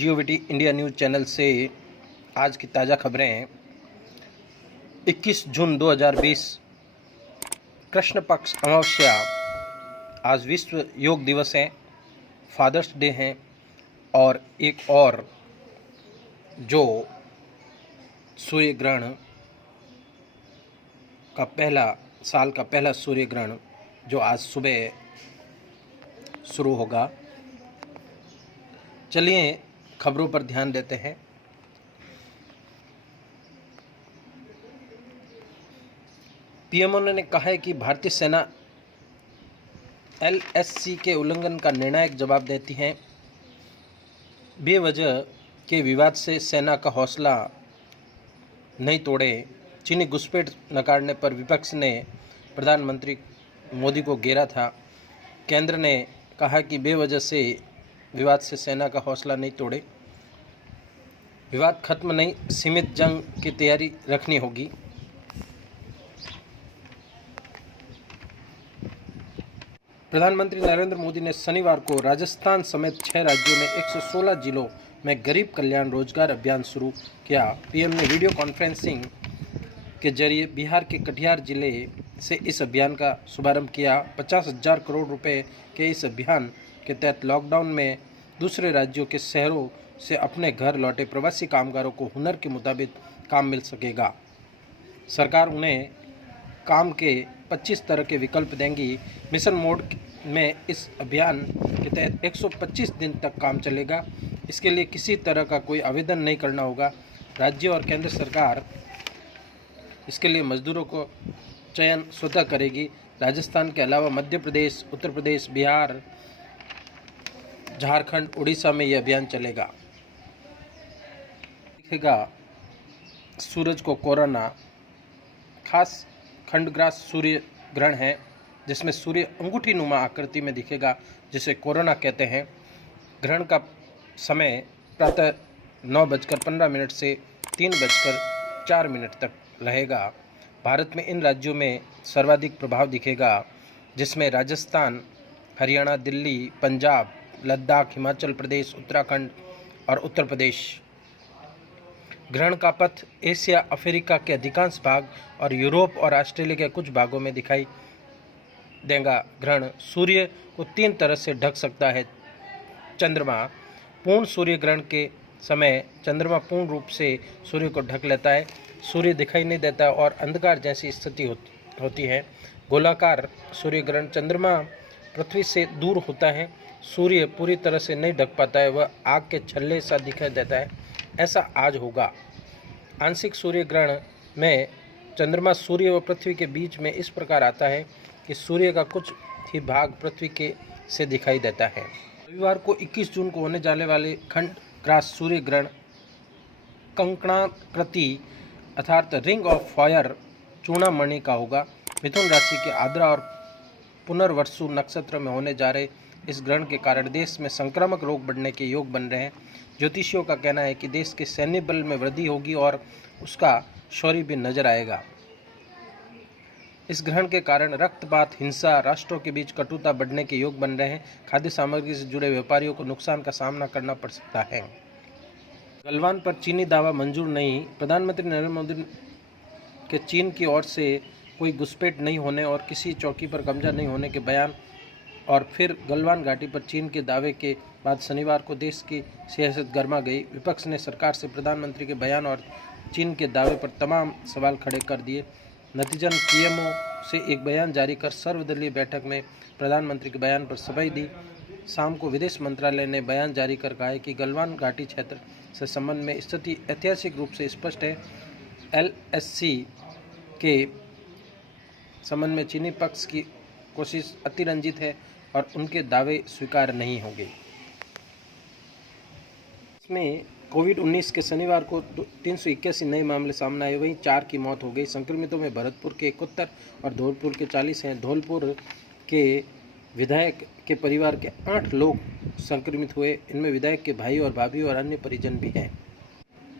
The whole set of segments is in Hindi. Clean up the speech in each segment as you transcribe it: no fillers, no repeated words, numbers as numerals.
GOVT इंडिया न्यूज़ चैनल से आज की ताज़ा खबरें। 21 जून 2020 कृष्ण पक्ष अमावस्या। आज विश्व योग दिवस है, फादर्स डे है और एक और जो सूर्य ग्रहण का साल का पहला सूर्य ग्रहण जो आज सुबह शुरू होगा। चलिए खबरों पर ध्यान देते हैं। पीएमओ ने कहा है कि भारतीय सेना LSC के उल्लंघन का निर्णायक जवाब देती है। बेवजह के विवाद से सेना का हौसला नहीं तोड़े। चीनी घुसपैठ नकारने पर विपक्ष ने प्रधानमंत्री मोदी को घेरा था। केंद्र ने कहा कि बेवजह से विवाद से सेना का हौसला नहीं तोड़े। विवाद खत्म नहीं, सीमित जंग की तैयारी रखनी होगी। प्रधानमंत्री नरेंद्र मोदी ने शनिवार को राजस्थान समेत 6 राज्यों में 116 जिलों में गरीब कल्याण रोजगार अभियान शुरू किया। पीएम ने वीडियो कॉन्फ्रेंसिंग के जरिए बिहार के कटिहार जिले से इस अभियान का शुभारंभ किया। 50,000 करोड़ रुपए के इस अभियान के तहत लॉकडाउन में दूसरे राज्यों के शहरों से अपने घर लौटे प्रवासी कामगारों को हुनर के मुताबिक काम मिल सकेगा। सरकार उन्हें काम के 25 तरह के विकल्प देंगी। मिशन मोड में इस अभियान के तहत 125 दिन तक काम चलेगा। इसके लिए किसी तरह का कोई आवेदन नहीं करना होगा। राज्य और केंद्र सरकार इसके लिए मजदूरों को चयन स्वतः करेगी। राजस्थान के अलावा मध्य प्रदेश, उत्तर प्रदेश, बिहार, झारखंड, उड़ीसा में यह अभियान चलेगा। दिखेगा सूरज को कोरोना। खास खंडग्रास सूर्य ग्रहण है जिसमें सूर्य अंगूठी नुमा आकृति में दिखेगा, जिसे कोरोना कहते हैं। ग्रहण का समय प्रातः 9:15 से 3:04 तक रहेगा। भारत में इन राज्यों में सर्वाधिक प्रभाव दिखेगा, जिसमें राजस्थान, हरियाणा, दिल्ली, पंजाब, लद्दाख, हिमाचल प्रदेश, उत्तराखंड और उत्तर प्रदेश। ग्रहण का पथ एशिया, अफ्रीका के अधिकांश भाग और यूरोप और ऑस्ट्रेलिया के कुछ भागों में दिखाई देगा। ग्रहण सूर्य को 3 तरह से ढक सकता है। चंद्रमा। पूर्ण सूर्य ग्रहण के समय चंद्रमा पूर्ण रूप से सूर्य को ढक लेता है। सूर्य दिखाई नहीं देता और अंधकार जैसी स्थिति होती है। गोलाकार सूर्य ग्रहण। चंद्रमा पृथ्वी से दूर होता है। सूर्य पूरी तरह से नहीं ढक पाता है, वह आग के छल्ले सा दिखाई देता है। ऐसा आज होगा। आंशिक सूर्य ग्रहण में चंद्रमा सूर्य व पृथ्वी के बीच में इस प्रकार आता है कि सूर्य का कुछ ही भाग पृथ्वी के से दिखाई देता है। रविवार को 21 जून को होने जाने वाले खंडग्रास सूर्य ग्रहण कंकणाकृति अर्थात रिंग ऑफ फायर चूड़ामणि का होगा। मिथुन राशि के आर्द्रा और पुनर्वसु नक्षत्र में होने जा रहे इस ग्रहण के कारण देश में संक्रामक रोग बढ़ने के योग बन रहे हैं। ज्योतिषियों का कहना है कि देश के सैन्य बल में वृद्धि होगी और उसका शौर्य भी नजर आएगा। इस ग्रहण के कारण रक्तपात, हिंसा, राष्ट्रों के बीच कटुता बढ़ने के योग बन रहे हैं। खाद्य सामग्री से जुड़े व्यापारियों को नुकसान का सामना करना पड़ सकता है। गलवान पर चीनी दावा मंजूर नहीं। प्रधानमंत्री नरेंद्र मोदी के चीन की ओर से कोई घुसपैठ नहीं होने और किसी चौकी पर कब्जा नहीं होने के बयान और फिर गलवान घाटी पर चीन के दावे के बाद शनिवार को देश की सियासत गर्मा गई। विपक्ष ने सरकार से प्रधानमंत्री के बयान और चीन के दावे पर तमाम सवाल खड़े कर दिए। नतीजन पीएमओ से एक बयान जारी कर सर्वदलीय बैठक में प्रधानमंत्री के बयान पर सफाई दी। शाम को विदेश मंत्रालय ने बयान जारी कर कहा है कि गलवान घाटी क्षेत्र से संबंध में स्थिति ऐतिहासिक रूप से स्पष्ट है। LSC के संबंध में चीनी पक्ष की कोशिश अतिरंजित है और उनके दावे स्वीकार नहीं होंगे। इसमें कोविड-19 के शनिवार को 381 नए मामले सामने आए, वहीं 4 की मौत हो गई। संक्रमितों में भरतपुर के 71 और धौलपुर के 40 हैं। धौलपुर के विधायक के परिवार के 8 लोग संक्रमित हुए। इनमें विधायक के भाई और भाभी और अन्य परिजन भी हैं।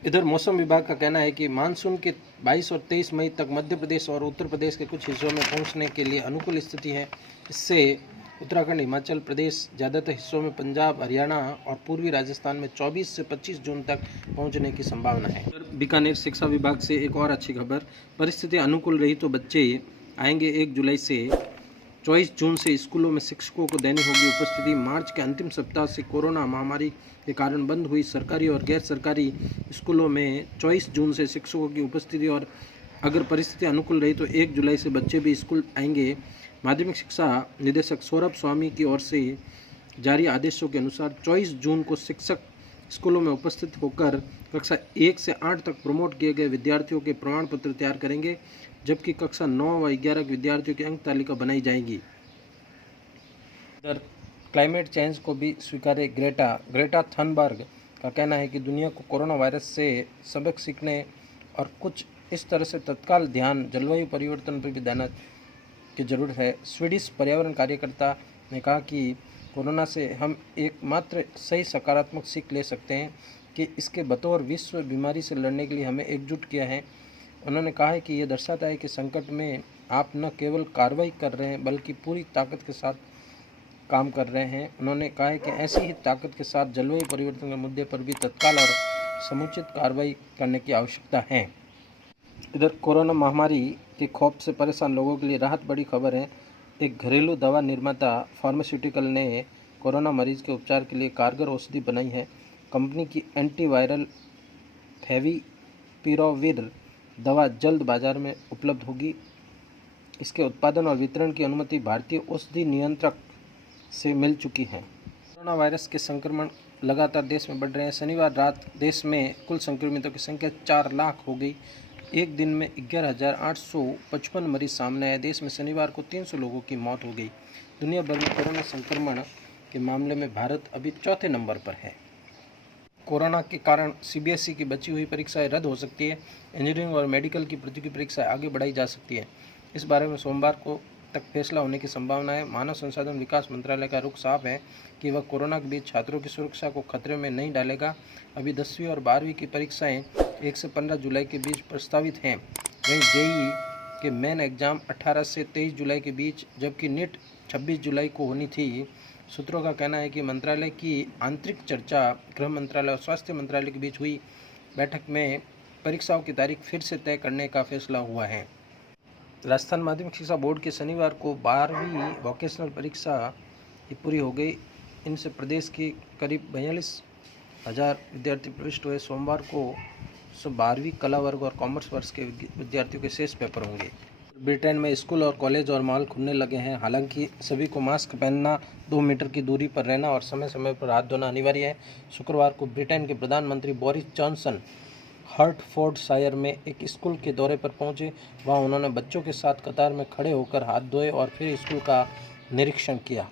इधर मौसम विभाग का कहना है कि मानसून के 22 और 23 मई तक मध्य प्रदेश और उत्तर प्रदेश के कुछ हिस्सों में पहुंचने के लिए अनुकूल स्थिति है। इससे उत्तराखंड, हिमाचल प्रदेश, ज़्यादातर हिस्सों में पंजाब, हरियाणा और पूर्वी राजस्थान में 24 से 25 जून तक पहुंचने की संभावना है। बीकानेर शिक्षा विभाग से एक और अच्छी खबर, परिस्थिति अनुकूल रही तो बच्चे आएंगे 1 जुलाई से। 24 जून से स्कूलों में शिक्षकों को देनी होगी उपस्थिति। मार्च के अंतिम सप्ताह से कोरोना महामारी के कारण बंद हुई सरकारी और गैर सरकारी स्कूलों में 24 जून से शिक्षकों की उपस्थिति और अगर परिस्थिति अनुकूल रही तो 1 जुलाई से बच्चे भी स्कूल आएंगे। माध्यमिक शिक्षा निदेशक सौरभ स्वामी की ओर से जारी आदेशों के अनुसार 24 जून को शिक्षक स्कूलों में उपस्थित होकर कक्षा 1 से 8 तक प्रमोट किए गए विद्यार्थियों के प्रमाण पत्र तैयार करेंगे, जबकि कक्षा 9 व 11 के विद्यार्थियों की अंक तालिका बनाई जाएगी। इधर क्लाइमेट चेंज को भी स्वीकारे ग्रेटा थनबर्ग का कहना है कि दुनिया को कोरोना वायरस से सबक सीखने और कुछ इस तरह से तत्काल ध्यान जलवायु परिवर्तन पर भी देना की जरूरत है। स्वीडिश पर्यावरण कार्यकर्ता ने कहा कि कोरोना से हम एकमात्र सही सकारात्मक सीख ले सकते हैं कि इसके बतौर विश्व बीमारी से लड़ने के लिए हमें एकजुट किया है। उन्होंने कहा है कि यह दर्शाता है कि संकट में आप न केवल कार्रवाई कर रहे हैं बल्कि पूरी ताकत के साथ काम कर रहे हैं। उन्होंने कहा है कि ऐसी ही ताकत के साथ जलवायु परिवर्तन के मुद्दे पर भी तत्काल और समुचित कार्रवाई करने की आवश्यकता है। इधर कोरोना महामारी के खौफ से परेशान लोगों के लिए राहत बड़ी खबर है। एक घरेलू दवा निर्माता फार्मास्यूटिकल ने कोरोना मरीज के उपचार के लिए कारगर औषधि बनाई है। कंपनी की एंटीवायरल फेविपिराविर दवा जल्द बाजार में उपलब्ध होगी। इसके उत्पादन और वितरण की अनुमति भारतीय औषधि नियंत्रक से मिल चुकी है। कोरोना वायरस के संक्रमण लगातार देश में बढ़ रहे हैं। शनिवार रात देश में कुल संक्रमितों की संख्या 4 लाख हो गई। एक दिन में 11,855 मरीज सामने आए। देश में शनिवार को 300 लोगों की मौत हो गई। दुनिया भर में कोरोना संक्रमण के मामले में भारत अभी चौथे नंबर पर है। कोरोना के कारण सीबीएसई की बची हुई परीक्षाएं रद्द हो सकती है। इंजीनियरिंग और मेडिकल की प्रतियोगी परीक्षाएं आगे बढ़ाई जा सकती है। इस बारे में सोमवार को तक फैसला होने की संभावना है। मानव संसाधन विकास मंत्रालय का रुख साफ है कि वह कोरोना के बीच छात्रों की सुरक्षा को खतरे में नहीं डालेगा। अभी 10वीं और 12वीं की परीक्षाएं 1 से 15 जुलाई के बीच प्रस्तावित हैं। वहीं जेईई के मेन एग्जाम 18 से 23 जुलाई के बीच, जबकि नीट 26 जुलाई को होनी थी। सूत्रों का कहना है कि मंत्रालय की आंतरिक चर्चा गृह मंत्रालय और स्वास्थ्य मंत्रालय के बीच हुई बैठक में परीक्षाओं की तारीख फिर से तय करने का फैसला हुआ है। राजस्थान माध्यमिक शिक्षा बोर्ड की शनिवार को 12वीं वोकेशनल परीक्षा पूरी हो गई। इनसे प्रदेश के करीब 42,000 विद्यार्थी प्रविष्ट हुए। सोमवार को 12वीं कला वर्ग और कॉमर्स वर्ग के विद्यार्थियों के शेष पेपर होंगे। ब्रिटेन में स्कूल और कॉलेज और मॉल खुलने लगे हैं। हालांकि सभी को मास्क पहनना, 2 मीटर की दूरी पर रहना और समय समय पर हाथ धोना अनिवार्य है। शुक्रवार को ब्रिटेन के प्रधानमंत्री बोरिस जॉनसन हर्टफोर्डशायर में एक स्कूल के दौरे पर पहुंचे। वहां उन्होंने बच्चों के साथ कतार में खड़े होकर हाथ धोए और फिर स्कूल का निरीक्षण किया।